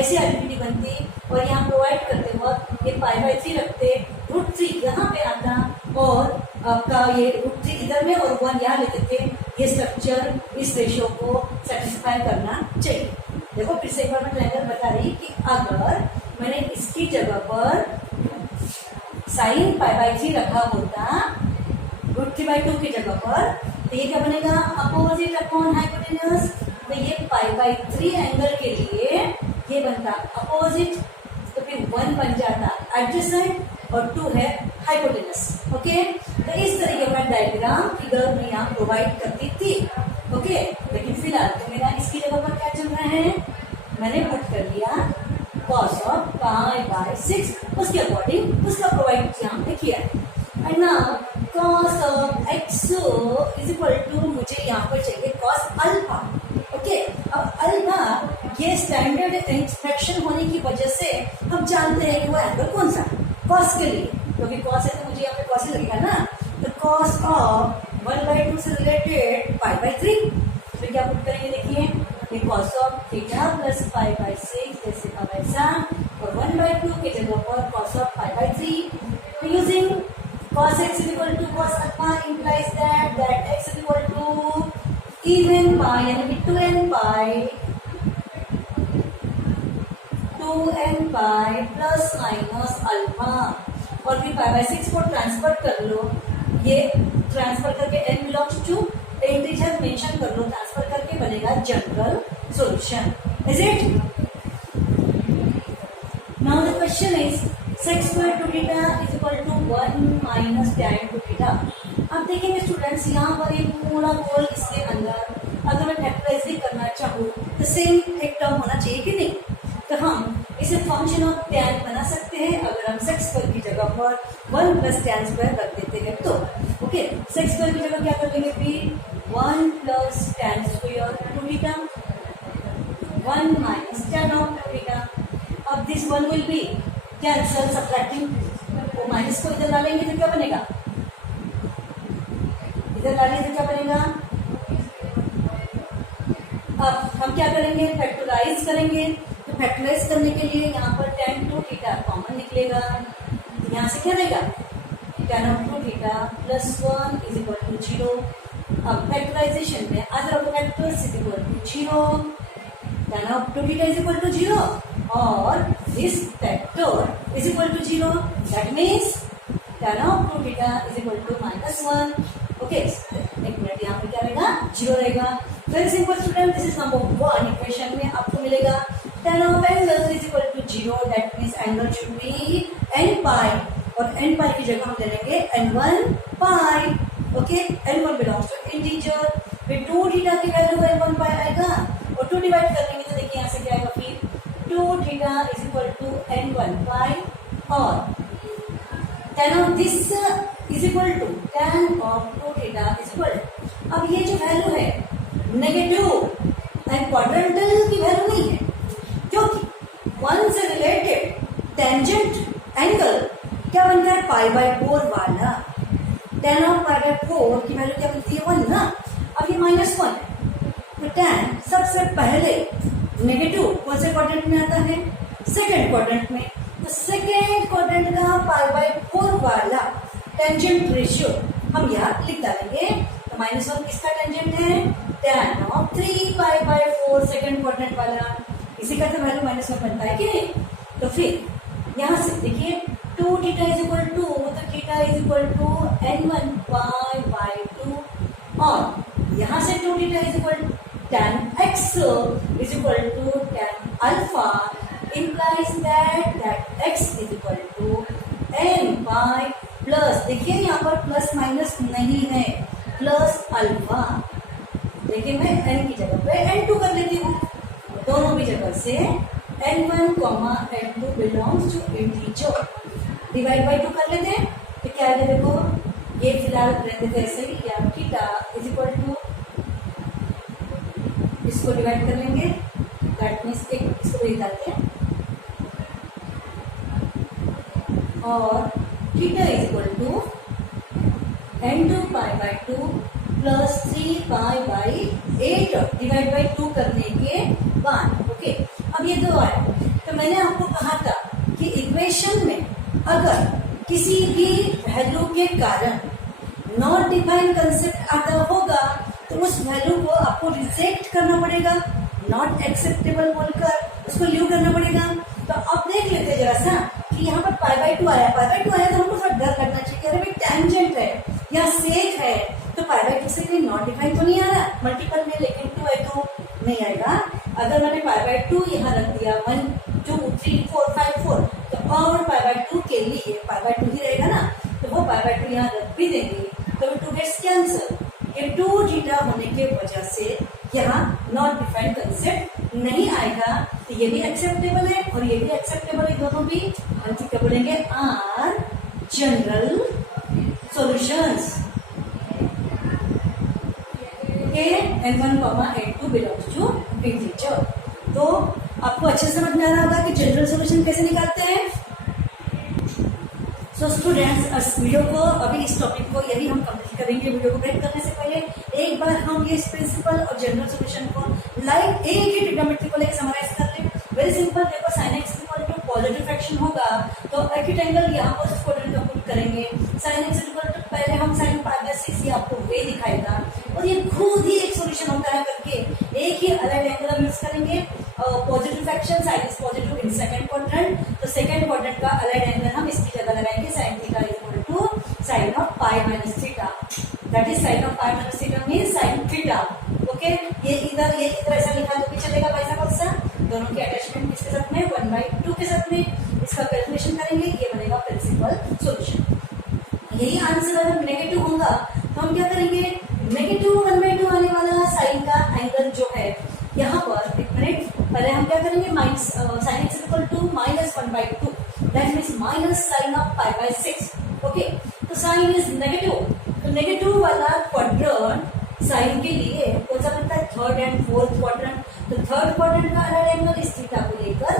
ऐसी आइडेंटिटी बनती। और यहाँ प्रोवाइड करते वक्त ये π/3 रखते, √3 यहाँ पे आता और आपका ये √3 इधर में और 1 यहाँ लेते थे। ये स्ट्रक्चर इस रेशियो को सेटिस्फाई करना चाहिए। देखो फिर से एक बार मैं ट्रायंगल बता रही कि अगर मैंने इसकी जगह पर sin π/3 रखा होता √3/2 की जगह पर, तो ये क्या बनेगा अपोजिट अपॉन हाइपोटेन्यूज। तो ये π/3 एंगल के लिए ये बनता अपोजिट, तो फिर 1 बन जाता एडजेसेंट और 2 है हाइपोटेनस। ओके, तो इस तरीके का डायग्राम फिगर में यहाँ प्रोवाइड करती थी। ओके, लेकिन फिलहाल तो मेरा इसकी जगह पर क्या चल रहा है, मैंने पुट कर दिया cos ऑफ π/6, उसके अकॉर्डिंग उसका प्रोवाइड यहाँ पे किया है। And now cos of x is equal to मुझे यहाँ पर चाहिए cos अल्फा। ओके, अब अल्फा ये स्टैंडर्ड एक्सप्रेशन होने की वजह से हम जानते हैं कि वो एंगल कौन सा cos के लिए, क्योंकि cos है तो मुझे यहाँ पे cos ही लगेगा ना। तो cos ऑफ 1/2 से रिलेटेड π/3, फिर क्या पुट करेंगे देखिए, ये cos ऑफ थीटा प्लस π/6 जैसे का वैसा, और 1/2 के जगह पर cos of π/3। Using cos x is equal to cos alpha implies that x is equal to even pi यानी कि 2n pi plus minus alpha, और फिर π/6 को ट्रांसफर कर लो, ये ट्रांसफर करके n belongs to integer mention कर लो, ट्रांसफर करके बनेगा general solution. Is it? Now the question is sec square 2θ is equal to 1 minus tan 2θ। अब देखेंगे स्टूडेंट्स, यहाँ पर एक पूरा गोल इसके अंदर अगर मैं फैक्टराइज भी करना चाहूँ तो सेम एक टर्म होना चाहिए कि नहीं, तो हम इसे फंक्शन ऑफ tan बना सकते हैं अगर हम sec स्क्वायर की जगह पर 1 प्लस tan स्क्वायर रख देते हैं तो। ओके, sec स्क्वायर की जगह क्या कर लेंगे फिर 1 plus tan square 2θ 1 minus tan of 2θ। अब this 1 will be cancel, subtracting, वो माइनस को इधर डालेंगे तो क्या बनेगा, इधर डालेंगे तो क्या बनेगा। अब हम क्या करेंगे, फैक्टराइज करेंगे। तो फैक्टराइज करने के लिए यहाँ पर tan 2θ कॉमन निकलेगा, यहाँ से क्या रहेगा tan of 2θ plus 1 is equal to 0। अब फैक्टराइजेशन में other factors is equal to 0, tan of 2θ is equal to 0 और this factor is equal to 0, that means tan of 2θ is equal to -1। Okay, एक minute, यहाँ पे क्या रहेगा 0 रहेगा। Very simple student, this is number 1 equation में आपको मिलेगा tan of angle is equal to 0, that means angle should be n pi, और n pi की जगह हम ले लेंगे n1 pi। Okay, n1 belongs to integer, फिर 2θ की वैल्यू n1 pi आएगा और 2 डिवाइड कर देंगे तो देखिए यहाँ से क्या आएगा फिर 2θ is equal to n1 pi और tan of this is equal to tan of 2θ is equal। अब ये जो वैल्यू है नेगेटिव एंड क्वाड्रेंटल की वैल्यू नहीं है, क्योंकि 1 से रिलेटेड टेंजेंट एंगल क्या बनता है π/4 वाला। tan of π/4 की वैल्यू क्या बनती है 1 ना। अब ये -1 है तो tan सबसे पहले नेगेटिव कौन से क्वाड्रेंट में आता है? सेकेंड क्वाड्रेंट में। तो सेकेंड क्वाड्रेंट का π/4 वाला टेंजेंट रेशियो हम यहाँ लिख डालेंगे। तो -1 किसका टेंजेंट है? tan ऑफ 3π/4 सेकेंड क्वाड्रेंट वाला। इसी का तो वैल्यू -1 बनता है कि नहीं? तो फिर यहाँ से देखिए 2 थीटा इज इक्वल टू, तो theta is equal to n1π/2 और यहाँ से 2 theta is equal tan x is equal to tan alpha implies that x is equal to n by plus, देखिए यहाँ पर प्लस माइनस नहीं है, प्लस अल्फा। देखिए मैं n की जगह पे n2 कर लेती हूँ, दोनों भी जगह से n1, n2 belongs to integer, divide by 2 कर लेते हैं। तो क्या है देखो, ये फिलहाल रहते थे ऐसे ही, या थीटा इज इक्वल टू, इसको डिवाइड कर लेंगे, दैट मीन्स इसको भी डालते हैं, और theta is equal to n2π/2 plus 3π/8 divide by 2 करने के बाद। ओके, अब ये दो आए। तो मैंने आपको कहा था कि इक्वेशन में अगर किसी भी वैल्यू के कारण नॉट डिफाइंड कंसेप्ट आता होगा तो उस वैल्यू को आपको रिजेक्ट करना पड़ेगा, नॉट एक्सेप्टेबल बोलकर उसको लीव करना पड़ेगा। तो अब देख लेते जरा सा कि यहाँ पर π/2 आया, π/2 आया तो हमको थोड़ा डर लगना चाहिए, अरे भाई टेंजेंट है या सेक है, तो π/2 से कोई नॉट डिफाइंड तो नहीं आ रहा मल्टीपल में, लेकिन 2 है तो नहीं आएगा। अगर मैंने π/2 यहाँ रख दिया 1 2 3 4 5 4, तो और π/2 के लिए π/2 ही रहेगा ना, तो वो π/2 यहाँ रख भी देंगे, तो 2 गेट्स कैंसल। ये 2 थीटा होने के वजह से यहाँ नॉट डिफाइंड कंसेप्ट नहीं आएगा, तो ये भी एक्सेप्टेबल है और ये भी एक्सेप्टेबल है, दोनों भी हम क्या बोलेंगे, are general solutions. Okay, n1, n2 belongs to integer. तो आपको अच्छे से समझ में आ रहा होगा कि जनरल सॉल्यूशन कैसे निकालते हैं। सो स्टूडेंट्स, इस वीडियो को, अभी इस टॉपिक को यही हम कंप्लीट करेंगे। वीडियो को ब्रेक करने से पहले एक बार हम ये प्रिंसिपल और जनरल सॉल्यूशन को लाइक एक ही ट्रिग्नोमेट्री को लेकर समराइज कर लें। वेरी सिंपल, देखो sin x equal to positive fraction होगा तो एक्यूट एंगल यहाँ पर क्वाड्रेंट का पुट करेंगे। sin x इक्वल टू पहले हम sin π/6 ये आपको वे दिखाएगा, और ये खुद ही एक सॉल्यूशन होता है करके एक ही अलाइड एंगल हम यूज करेंगे। Positive fraction sin is positive in second quadrant, तो सेकंड क्वाड्रेंट का अलाइड एंगल हम इसकी जगह लगाएंगे sin theta equal to sin of π-θ, that is sin of π-θ means sin theta. Okay, ये इधर ऐसा लिखा तो भी चलेगा वैसा वैसा, दोनों के अटैचमेंट किसके साथ में, 1/2 के साथ में। इसका कैलकुलेशन करेंगे, ये बनेगा प्रिंसिपल सॉल्यूशन। यही आंसर अगर नेगेटिव होगा तो हम क्या करेंगे, नेगेटिव 1/2 आने वाला साइन का एंगल जो है यहाँ पर, एक मिनट पहले हम क्या करेंगे, minus sin x equal to -1/2, that means minus sine of π/6। Okay, तो साइन इज नेगेटिव, तो नेगेटिव वाला क्वाड्रेंट साइन के लिए कौन सा बनता है, थर्ड एंड फोर्थ क्वाड्रेंट। तो थर्ड क्वाड्रेंट का अलाइड एंगल इस थीटा को लेकर,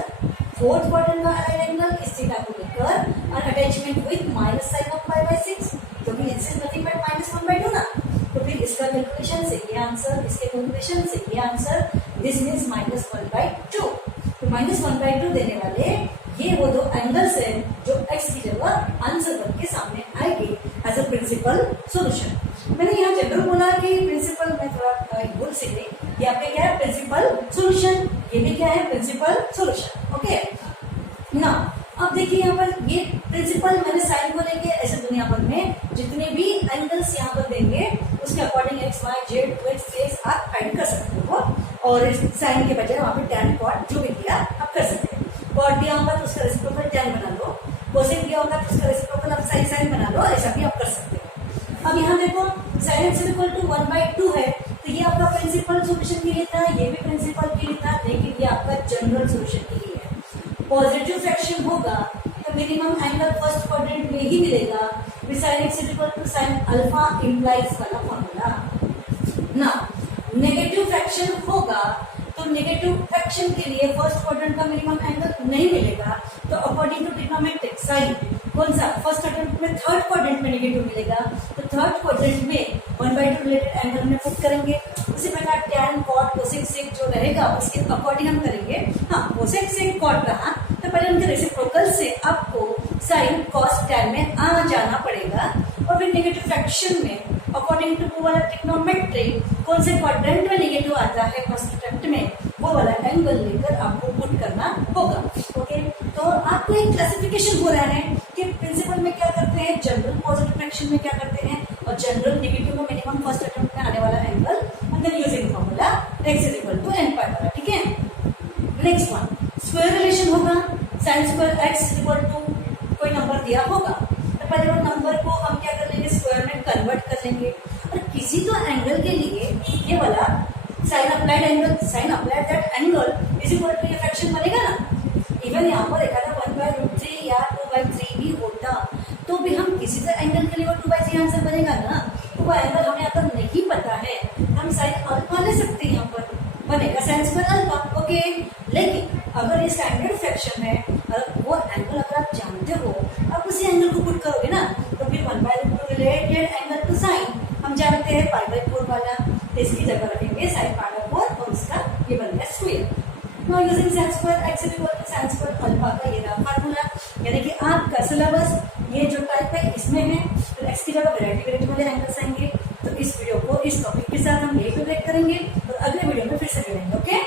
फोर्थ क्वाड्रेंट का अलाइड एंगल इस थीटा को लेकर, और attachment with minus sine of π/6, क्योंकि इससे नथिंग बट -1/2 ना। तो फिर इसका कैलकुलेशन से ये आंसर, इसके कैलकुलेशन से ये आंसर, दिस मीन्स -1/2। तो -1/2 देने वाले ये वो दो एंगल्स है जो x की जगह आंसर बन के सामने आएगी एज अ प्रिंसिपल सॉल्यूशन। मैंने यहाँ जनरल बोला कि प्रिंसिपल में थोड़ा भूल से ये आपके क्या है, प्रिंसिपल सॉल्यूशन, ये भी क्या है, प्रिंसिपल सॉल्यूशन। ओके ना, अब देखिए यहाँ पर ये प्रिंसिपल मैंने साइन को लेके ऐसे दुनिया भर में जितने भी एंगल्स यहाँ पर देंगे उसके according x y z 2x आप फाइंड कर सकते हो, और साइन के बजाय वहाँ पे tan cot जो भी दिया आप कर सकते हैं। कॉट दिया होगा तो उसका रेसिप्रोकल tan बना लो, कोसेक दिया होगा तो उसका रेसिप्रोकल आप sin बना लो, ऐसा भी आप कर सकते हो। अब यहाँ देखो sin x इक्वल टू 1/2 है, तो ये आपका प्रिंसिपल सॉल्यूशन के लिए था, ये भी प्रिंसिपल के लिए था, लेकिन ये आपका जनरल सॉल्यूशन के लिए है। पॉजिटिव फ्रैक्शन होगा तो मिनिमम एंगल फर्स्ट क्वाड्रेंट में ही मिलेगा, sin x equal to sin alpha implies वाला फॉर्मूला ना। नेगेटिव फ्रैक्शन होगा तो नेगेटिव फ्रैक्शन के लिए फर्स्ट क्वाड्रेंट का मिनिमम एंगल नहीं मिलेगा, तो अकॉर्डिंग टू ट्रिग्नोमेट्रिक साइन कौन सा फर्स्ट अटेम्प्ट में थर्ड क्वाड्रेंट में नेगेटिव मिलेगा, तो थर्ड क्वाड्रेंट में 1/2 रिलेटेड एंगल हमने पुट करेंगे। उसी प्रकार टैन कॉट कोसेक सेक जो रहेगा उसके अकॉर्डिंग हम करेंगे। हाँ, कोसेक सेक कॉट रहा तो पहले उनके रेसिप्रोकल से आपको साइन कॉस टैन में आ जाना पड़ेगा, और फिर नेगेटिव फ्रैक्शन में अकॉर्डिंग टू वो वाला ट्रिग्नोमेट्री कौन से क्वाड्रेंट में नेगेटिव आता है फर्स्ट अटेम्प्ट में, वो वाला एंगल लेकर आपको पुट करना होगा। ओके, तो आपको एक क्लासिफिकेशन हो रहा है कि प्रिंसिपल में क्या करते हैं, जनरल पॉजिटिव फ्रैक्शन में क्या करते हैं, और जनरल नेगेटिव में मिनिमम फर्स्ट अटेम्प्ट में आने वाला angle, and then using formula x = n pi वाला। ठीक है, नेक्स्ट वन स्क्वायर रिलेशन होगा। साइन स्क्वायर x = कोई नंबर दिया होगा, तो पहले वो नंबर को हम क्या कर लेंगे, स्क्वायर में कन्वर्ट कर लेंगे, और किसी तो एंगल के लिए ये वाला sine applied angle, sine applied that angle is equal to ये फ्रैक्शन बनेगा ना। इवन यहाँ पर एक 1/√3 या 2/3 भी होता तो भी हम किसी से एंगल के लिए वो 2/3 आंसर बनेगा ना। तो वो एंगल हमें अगर नहीं पता है हम साइन अल्फा ले सकते हैं, यहाँ पर बनेगा साइन स्क्वायर अल्फा। ओके, लेकिन अगर ये स्टैंडर्ड फ्रैक्शन है और वो एंगल अगर आप जानते हो, आप उसी एंगल को पुट करोगे ना, तो फिर 1/√2 रिलेटेड एंगल टू साइन हम जानते हैं π/4 वाला, तो इसकी जगह रखेंगे साइन π/4 और उसका ये बन गया square. Now using sign square x = sine square alpha का ये रहा फार्मूला, यानी कि आपका सिलेबस ये जो टाइप है इसमें है, तो x की जगह वैरायटी वाले एंगल्स आएंगे। तो इस वीडियो को इस टॉपिक के साथ हम यही पे ब्रेक करेंगे और अगले वीडियो में फिर से मिलेंगे। ओके।